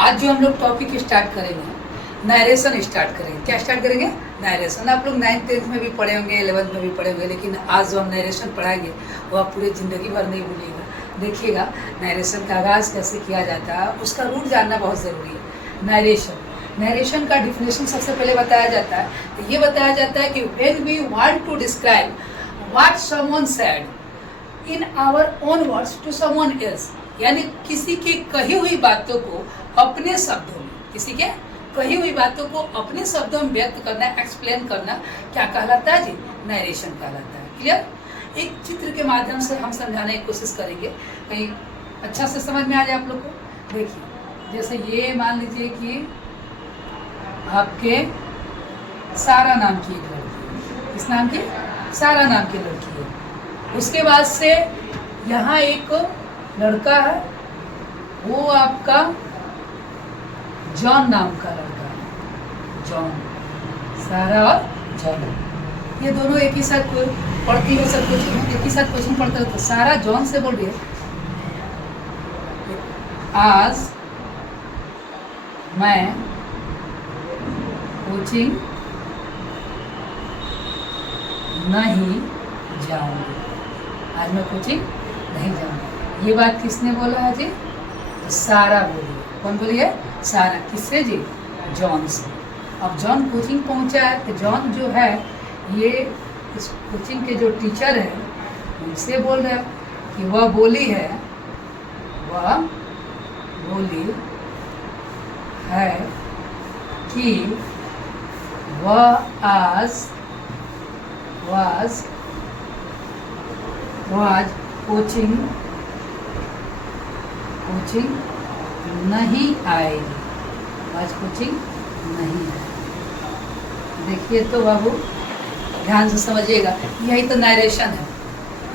आज जो हम लोग टॉपिक स्टार्ट करेंगे, नरेशन स्टार्ट करेंगे। क्या स्टार्ट करेंगे? नरेशन। आप लोग 9th-10th में भी पढ़े होंगे, 11th में भी पढ़े होंगे, लेकिन आज जो हम नरेशन पढ़ाएंगे वो आप पूरी ज़िंदगी भर नहीं भूलिएगा। देखिएगा नरेशन का आगाज़ कैसे किया जाता है, उसका रूट जानना बहुत ज़रूरी है। नरेशन का डिफिनेशन सबसे पहले बताया जाता है। तो ये बताया जाता है कि when we want to describe what someone said in our own words to someone else, यानी किसी की कही हुई बातों को अपने शब्दों में, किसी के कही हुई बातों को अपने शब्दों में व्यक्त करना, एक्सप्लेन करना, क्या कहलाता है जी? नरेशन कहलाता है। क्लियर? एक चित्र के माध्यम से हम समझाने की कोशिश करेंगे, कहीं अच्छा से समझ में आ जाए आप लोग को। देखिए, जैसे ये मान लीजिए कि आपके सारा नाम की एक लड़की है। किस नाम की? सारा नाम की लड़की है। उसके बाद से यहाँ एक लड़का है, वो आपका जॉन नाम का लड़का है। जॉन, सारा और जॉन, ये दोनों एक ही साथ पढ़ती है, सब कुछ एक ही साथ क्वेश्चन पढ़ते हैं। तो सारा जॉन से बोल रही है, आज मैं कोचिंग नहीं जाऊंगी। आज मैं कोचिंग नहीं जाऊंगी। ये बात किसने बोला है जी? तो सारा बोली। कौन बोली है? सारा। किससे जी? जॉन से। अब जॉन कोचिंग पहुंचा है, तो जॉन जो है ये इस कोचिंग के जो टीचर हैं उनसे बोल रहे हैं कि वह बोली है कि वह आज कोचिंग नहीं आएगी। आज कोचिंग नहीं आएगी। देखिए तो बाबू, ध्यान से समझिएगा, यही तो नरेशन है।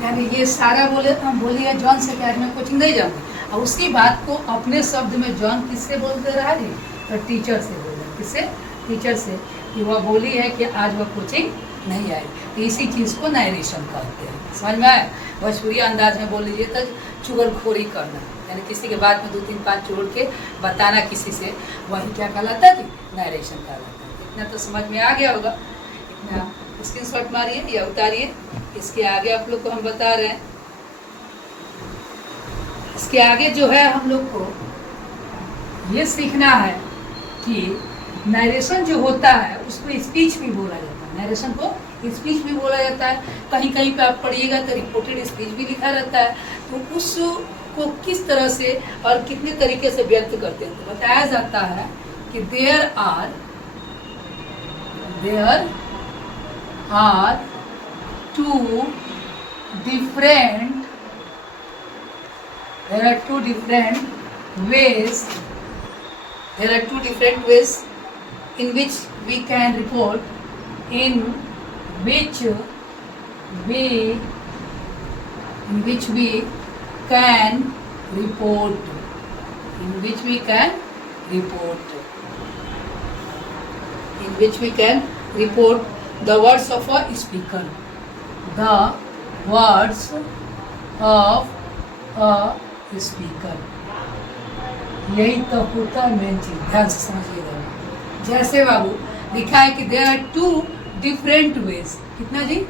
यानी ये सारा बोली है जॉन से कि आज मैं कोचिंग नहीं जाऊंगी, और उसी बात को अपने शब्द में जॉन किससे बोलते रहा है? तो टीचर से बोल रहा है। किससे? टीचर से, कि वह बोली है कि आज वह कोचिंग नहीं आएगी। तो इसी चीज़ को नरेशन कहते हैं। समझ में आया? भोजपुरी अंदाज में बोल लीजिए तो चुगलखोरी करना, यानी किसी के बात में 2-3-5 जोड़ के बताना किसी से, वही क्या कहलाता है? नरेशन कहलाता है। इतना तो समझ में आ गया होगा। इतना स्क्रीनशॉट मारिए या उतारिए। इसके आगे आप लोग को हम बता रहे हैं, इसके आगे जो है हम लोग को ये सीखना है कि नरेशन जो होता है उसको स्पीच भी बोला जाता है। नरेशन को स्पीच भी बोला जाता है। कहीं कहीं पे आप पढ़िएगा तो रिपोर्टेड स्पीच भी लिखा रहता है। तो उसको किस तरह से और कितने तरीके से व्यक्त करते हैं, तो बताया जाता है कि there are two different ways in which we can report, in which we can report the words of a speaker. The words of a speaker. यही तो होता है मेन चीज। ध्यान से समझिएगा। जैसे बाबू लिखा है कि देयर आर 2 different ways। कितना जी?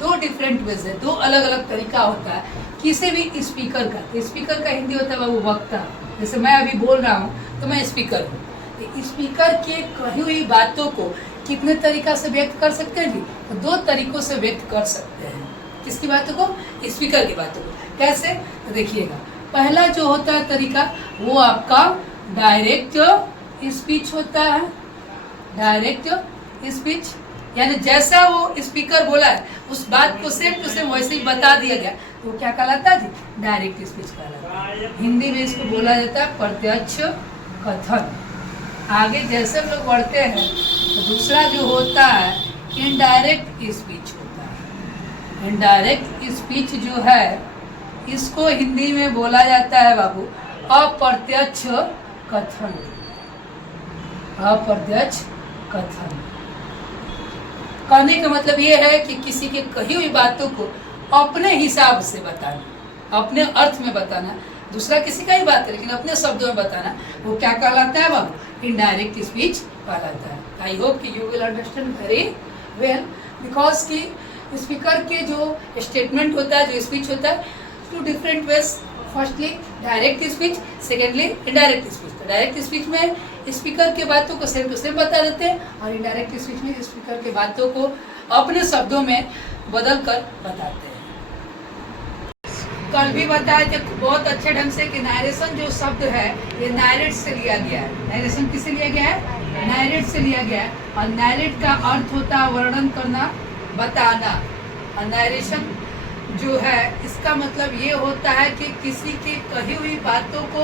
2 डिफरेंट वेज है, 2 अलग अलग तरीका होता है किसी भी स्पीकर का। तो स्पीकर का हिंदी होता है बाबू वक्ता। जैसे मैं अभी बोल रहा हूँ तो मैं स्पीकर हूँ। तो स्पीकर के कही हुई बातों को कितने तरीका से व्यक्त कर सकते हैं जी? तो 2 तरीकों से व्यक्त कर सकते हैं। किसकी बातों को? स्पीकर की बातों को। कैसे? तो देखिएगा, पहला जो होता है तरीका वो आपका डायरेक्ट स्पीच होता है। डायरेक्ट स्पीच यानी जैसा वो स्पीकर बोला है उस बात को सेम टू सेम वैसे ही बता दिया गया, तो क्या कहलाता है जी? डायरेक्ट स्पीच कहलाता है। हिंदी में इसको बोला जाता है प्रत्यक्ष कथन। आगे जैसे हम लोग बढ़ते हैं तो दूसरा जो होता है इनडायरेक्ट स्पीच होता है। इनडायरेक्ट स्पीच जो है इसको हिंदी में बोला जाता है बाबू अप्रत्यक्ष कथन। अप्रत्यक्ष कथन कहने का मतलब ये है कि किसी की कही हुई बातों को अपने हिसाब से बताना, अपने अर्थ में बताना। दूसरा किसी का ही बात है लेकिन अपने शब्दों में बताना, वो क्या कहलाता है? वह इनडायरेक्ट स्पीच कहलाता है। आई होप कि you will understand very well, because कि स्पीकर के जो स्टेटमेंट होता है, जो स्पीच होता है, two different ways. Firstly direct speech, secondly indirect speech. तो डायरेक्ट स्पीच में स्पीकर के बातों को सेम टू सेम बता देते हैं, और इनडायरेक्ट स्पीच में स्पीकर के बातों को अपने शब्दों में बदल कर बताते हैं। कल भी बताया थे बहुत अच्छे ढंग से कि नरेशन जो शब्द है ये नरेट से लिया गया है। नरेशन किससे लिया गया है? नरेट से लिया गया है। और नरेट का अर्थ होता है वर्णन करना, बताना। और नरेशन जो है इसका मतलब ये होता है कि किसी की कही हुई बातों को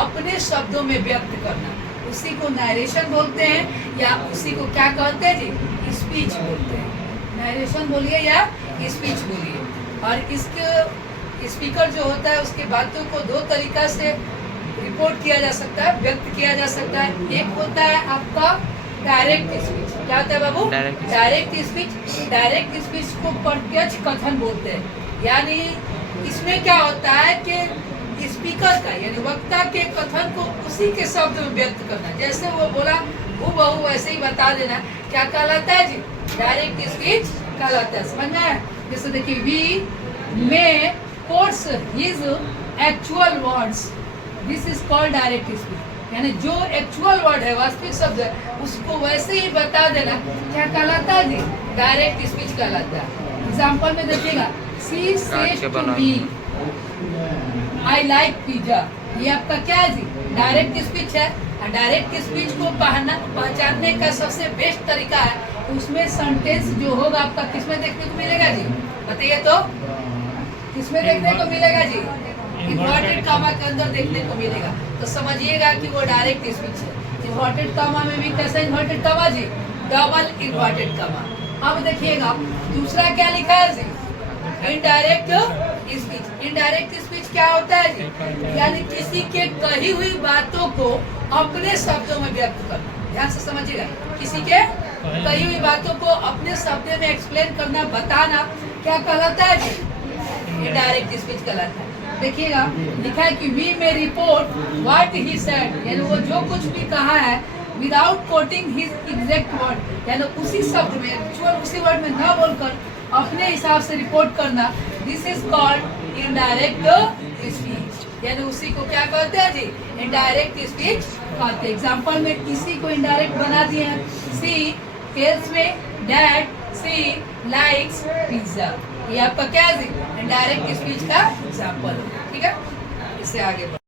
अपने शब्दों में व्यक्त करना, उसी को नरेशन बोलते हैं, या उसी को क्या कहते हैं जी? स्पीच बोलते हैं। नरेशन बोलिए या स्पीच बोलिए। और इसके स्पीकर जो होता है उसके बातों को दो तरीका से रिपोर्ट किया जा सकता है, व्यक्त किया जा सकता है। एक होता है आपका डायरेक्ट स्पीच। क्या होता है बाबू? Direct speech. डायरेक्ट स्पीच को प्रत्यक्ष कथन बोलते हैं। यानी इसमें क्या होता है कि स्पीकर का यानी वक्ता के कथन को उसी के शब्द में व्यक्त करना, जैसे वो बोला हूबहू वैसे ही बता देना। क्या कहलाता है जी? डायरेक्ट स्पीच कहलाता है। समझ में आया? जैसे देखिए, we may quotes his actual words, this is called direct speech. यानी जो एक्चुअल वर्ड है, वास्तविक शब्द है, उसको वैसे ही बता देना। क्या कहलाता है जी? डायरेक्ट स्पीच कहलाता है। एग्जाम्पल में देखिएगा, she said to me I like pizza. ये आपका क्या है जी? डायरेक्ट स्पीच है। और डायरेक्ट स्पीच को पहचानने का सबसे बेस्ट तरीका है, उसमें सेंटेंस जो होगा आपका किसमें देखने को मिलेगा जी? बताइए तो, किसमें देखने को मिलेगा जी? इन्वर्टेड कामा के अंदर देखने को मिलेगा। तो समझिएगा कि वो डायरेक्ट स्पीच है। इन्वर्टेड कामा में भी कैसा इन्वर्टेड कामा जी? Double inverted comma. अब देखिएगा दूसरा क्या लिखा है जी? Indirect speech. इनडायरेक्ट स्पीच क्या होता है जी? यानी किसी के कही हुई बातों को अपने शब्दों में व्यक्त करना। ध्यान से समझिएगा, किसी के कही हुई बातों को अपने शब्दों में एक्सप्लेन करना, बताना, क्या कहलाता है जी? इनडायरेक्ट स्पीच कहलाता है। देखिएगा लिखा है कि वी में रिपोर्ट व्हाट ही सेड, यानी वो जो कुछ भी कहा है without coating his exact word, यानी उसी शब्द में, एक्चुअल उसी वर्ड में ना बोलकर अपने हिसाब से रिपोर्ट करना। This is called indirect speech. यानी उसी को क्या कहते हैं जी? इनडायरेक्ट स्पीच कहते हैं। एग्जाम्पल में किसी को इनडायरेक्ट बना दिए हैं, सी टेल्स में डैड सी लाइक्स पिज्जा। ये आपका क्या है जी? इनडायरेक्ट स्पीच का एग्जाम्पल है। ठीक है, इससे आगे